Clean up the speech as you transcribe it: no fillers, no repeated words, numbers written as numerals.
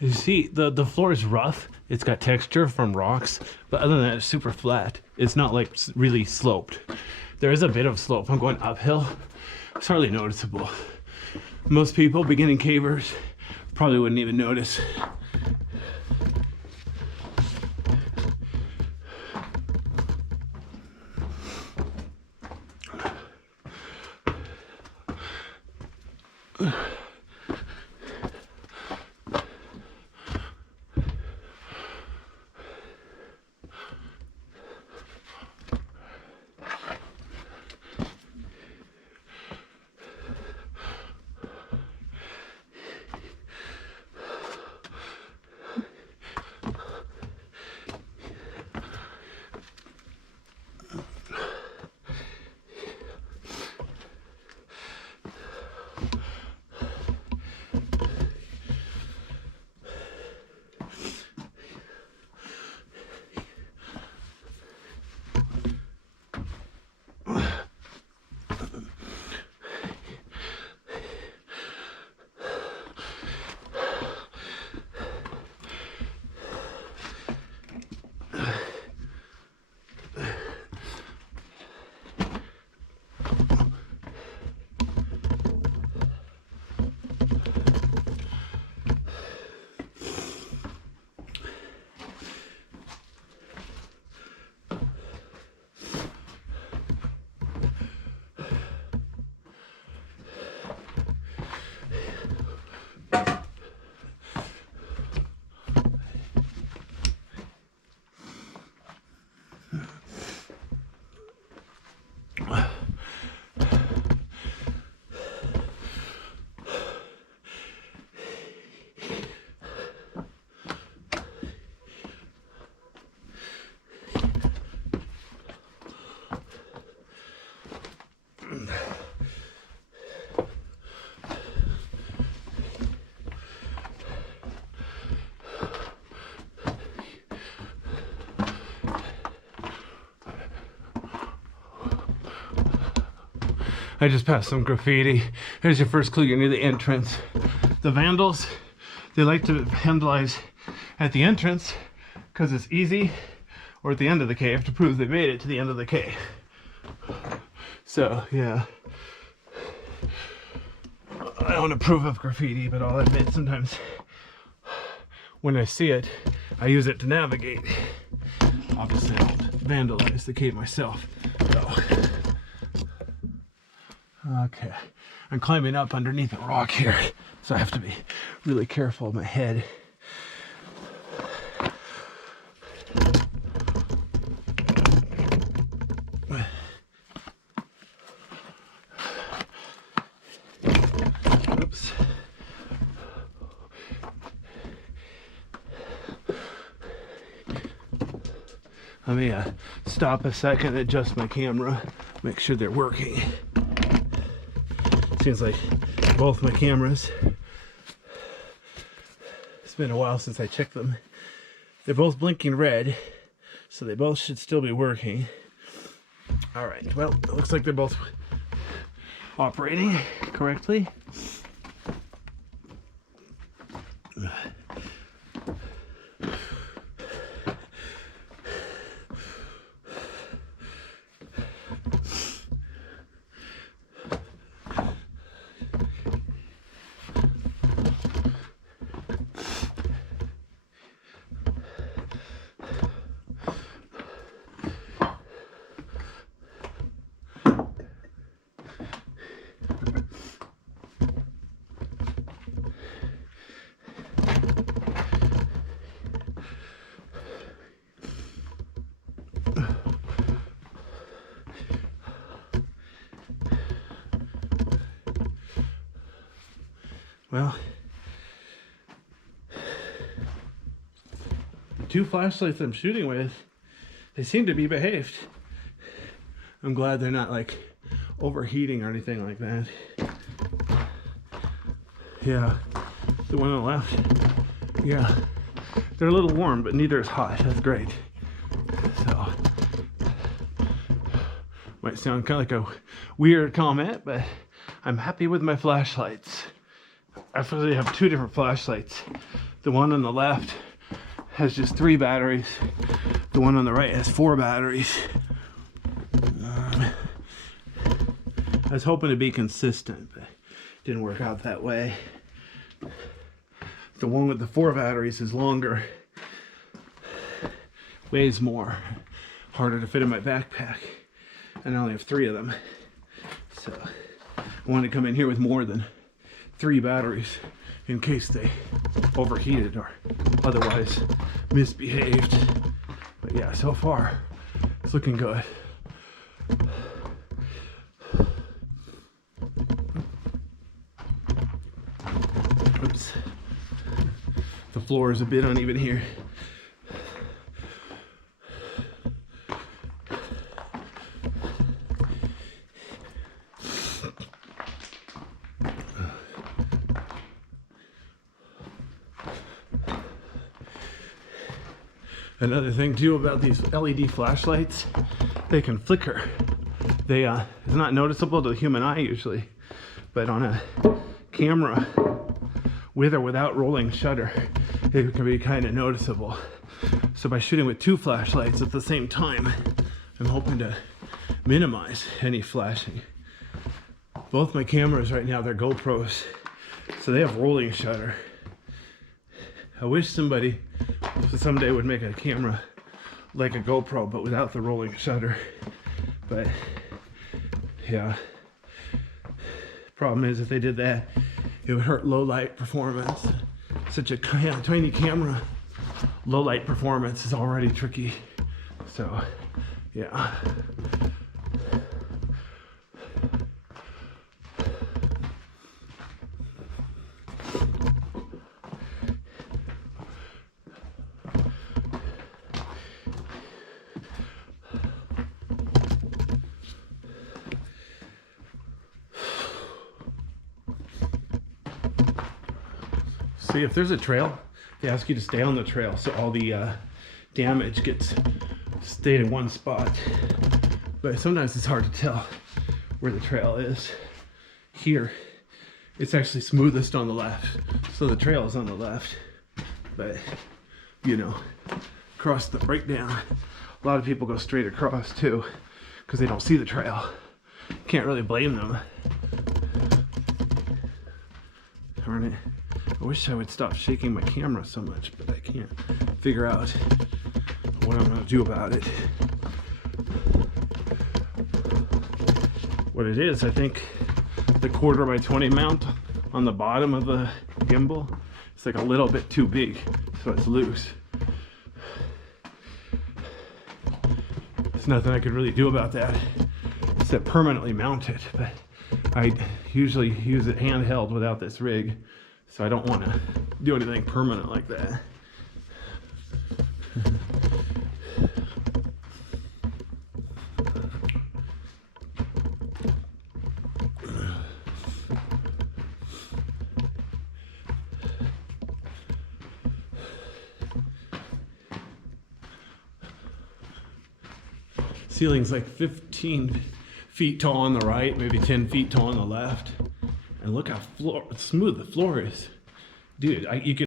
You see, the floor is rough. It's got texture from rocks, but other than that, it's super flat. It's not like really sloped. There is a bit of slope. I'm going uphill. It's hardly noticeable. Most people, beginning cavers, probably wouldn't even notice. I just passed some graffiti. Here's your first clue, you're near the entrance. The vandals, they like to vandalize at the entrance because it's easy, or at the end of the cave to prove they made it to the end of the cave. So, yeah. I don't approve of graffiti, but I'll admit sometimes when I see it, I use it to navigate. Obviously, I don't vandalize the cave myself, though. Okay, I'm climbing up underneath a rock here, so I have to be really careful of my head. Oops. Let me stop a second, adjust my camera, make sure they're working. Seems like both my cameras, it's been a while since I checked them. They're both blinking red, so they both should still be working. All right, well, it looks like they're both operating correctly. Well, the two flashlights I'm shooting with, they seem to be behaved. I'm glad they're not like overheating or anything like that. Yeah, the one on the left, yeah, they're a little warm, but neither is hot. That's great. So, might sound kind of like a weird comment, but I'm happy with my flashlights. I actually have two different flashlights. The one on the left has just 3 batteries. The one on the right has 4 batteries. I was hoping to be consistent, but it didn't work out that way. The one with the 4 batteries is longer, weighs more, harder to fit in my backpack, and I only have 3 of them. So I wanted to come in here with more than 3 batteries in case they overheated or otherwise misbehaved. But yeah, so far it's looking good. Oops. The floor is a bit uneven here. Another thing too about these LED flashlights, they can flicker. It's not noticeable to the human eye usually, but on a camera with or without rolling shutter, it can be kind of noticeable. So by shooting with 2 flashlights at the same time, I'm hoping to minimize any flashing. Both my cameras right now, they're GoPros, so they have rolling shutter. I wish somebody someday would make a camera like a GoPro, but without the rolling shutter. But yeah, problem is if they did that, it would hurt low light performance. Such a tiny camera, low light performance is already tricky. So yeah. See, if there's a trail, they ask you to stay on the trail so all the damage gets stayed in one spot. But sometimes it's hard to tell where the trail is. Here, it's actually smoothest on the left, so the trail is on the left. But, you know, across the breakdown, a lot of people go straight across too, because they don't see the trail. Can't really blame them. Darn it. I wish I would stop shaking my camera so much, but I can't figure out what I'm going to do about it. What it is, I think the 1/4x20 mount on the bottom of the gimbal, it's like a little bit too big, so it's loose. There's nothing I could really do about that except permanently mount it, but I usually use it handheld without this rig. So I don't want to do anything permanent like that. Ceiling's like 15 feet tall on the right, maybe 10 feet tall on the left. And look how smooth the floor is. Dude, you could